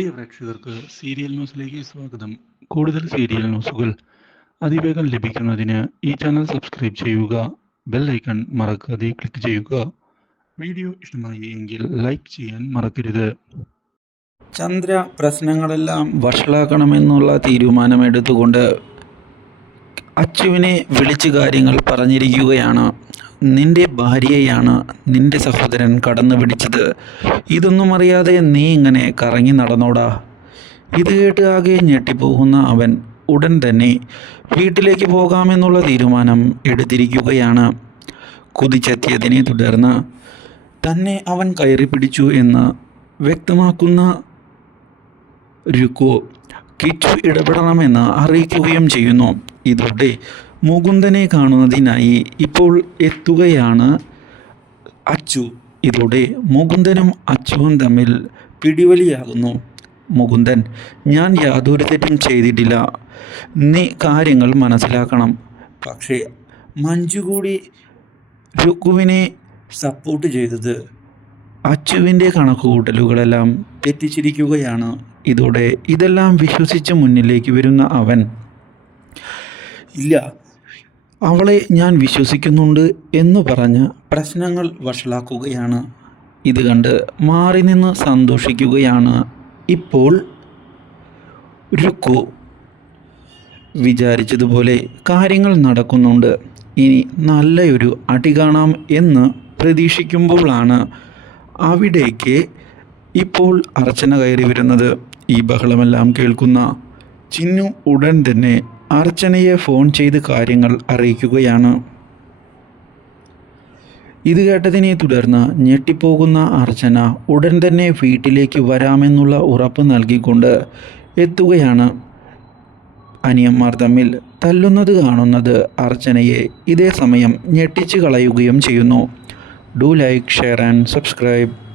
പ്രിയ പ്രേക്ഷകർക്ക് സീരിയൽ ന്യൂസിലേക്ക് സ്വാഗതം. കൂടുതൽ സീരിയൽ ന്യൂസുകൾ അതിവേഗം ലഭിക്കുന്നതിന് ഈ ചാനൽ സബ്സ്ക്രൈബ് ചെയ്യുക ബെൽ ഐക്കൺ മറക്കാതെ ക്ലിക്ക് ചെയ്യുക. വീഡിയോ ഇഷ്ടമായി എങ്കിൽ ലൈക്ക് ചെയ്യാൻ മറക്കരുത്. ചന്ദ്ര പ്രശ്നങ്ങളെല്ലാം വഷളാക്കണമെന്നുള്ള തീരുമാനമെടുത്തുകൊണ്ട് അച്ചുവിനെ വിളിച്ച് കാര്യങ്ങൾ പറഞ്ഞിരിക്കുകയാണ്. നിന്റെ ഭാര്യയാണ് നിന്റെ സഹോദരൻ കടന്നു പിടിച്ചത്. ഇതൊന്നും അറിയാതെ നീ ഇങ്ങനെ കറങ്ങി നടന്നോടാ. ഇത് കേട്ട് ആകെ ഞെട്ടിപ്പോകുന്ന അവൻ ഉടൻ തന്നെ വീട്ടിലേക്ക് പോകാമെന്നുള്ള തീരുമാനം എടുത്തിരിക്കുകയാണ്. കുതിച്ചെത്തിയതിനെ തുടർന്ന് തന്നെ അവൻ കയറി പിടിച്ചു എന്ന് വ്യക്തമാക്കുന്ന രുക്കോ കിച്ചു ഇടപെടണമെന്ന് അറിയിക്കുകയും ചെയ്യുന്നു. ഇതോടെ മുകുന്ദനെ കാണുന്നതിനായി ഇപ്പോൾ എത്തുകയാണ് അച്ചു. ഇതോടെ മുകുന്ദനും അച്ചുവും തമ്മിൽ പിടിവലിയാകുന്നു. മുകുന്ദൻ ഞാൻ യാതൊരു തെറ്റും ചെയ്തിട്ടില്ല. നീ കാര്യങ്ങൾ മനസ്സിലാക്കണം പക്ഷേ മഞ്ജു കൂടി രുക്കുവിനെ സപ്പോർട്ട് ചെയ്തത് അച്ചുവിന്റെ കണക്കുകൂട്ടലുകളെല്ലാം തെറ്റിച്ചിരിക്കുകയാണ്. ഇതോടെ ഇതെല്ലാം വിശ്വസിച്ച് മുന്നിലേക്ക് വരുന്ന അവൻ. ഇല്ല. അവളെ ഞാൻ വിശ്വസിക്കുന്നുണ്ട് എന്ന് പറഞ്ഞ് പ്രശ്നങ്ങൾ വഷളാക്കുകയാണ്. ഇത് കണ്ട് മാറി നിന്ന് സന്തോഷിക്കുകയാണ്. ഇപ്പോൾ രുക്കു വിചാരിച്ചതുപോലെ കാര്യങ്ങൾ നടക്കുന്നുണ്ട്. ഇനി നല്ലൊരു അടി കാണാം എന്ന് പ്രതീക്ഷിക്കുമ്പോഴാണ് അവിടേക്ക് ഇപ്പോൾ അർച്ചന കയറി വരുന്നത്. ഈ ബഹളമെല്ലാം കേൾക്കുന്ന ചിന്നു ഉടൻ തന്നെ അർച്ചനയെ ഫോൺ ചെയ്ത് കാര്യങ്ങൾ അറിയിക്കുകയാണ്. ഇത് കേട്ടതിനെ തുടർന്ന് ഞെട്ടിപ്പോകുന്ന അർച്ചന ഉടൻ തന്നെ വീട്ടിലേക്ക് വരാമെന്നുള്ള ഉറപ്പ് നൽകിക്കൊണ്ട് എത്തുകയാണ്. അനിയന്മാർ തമ്മിൽ തല്ലുന്നത് കാണുന്നത് അർച്ചനയെ ഇതേ സമയം ഞെട്ടിച്ച് കളയുകയും ചെയ്യുന്നു. Do like share and subscribe.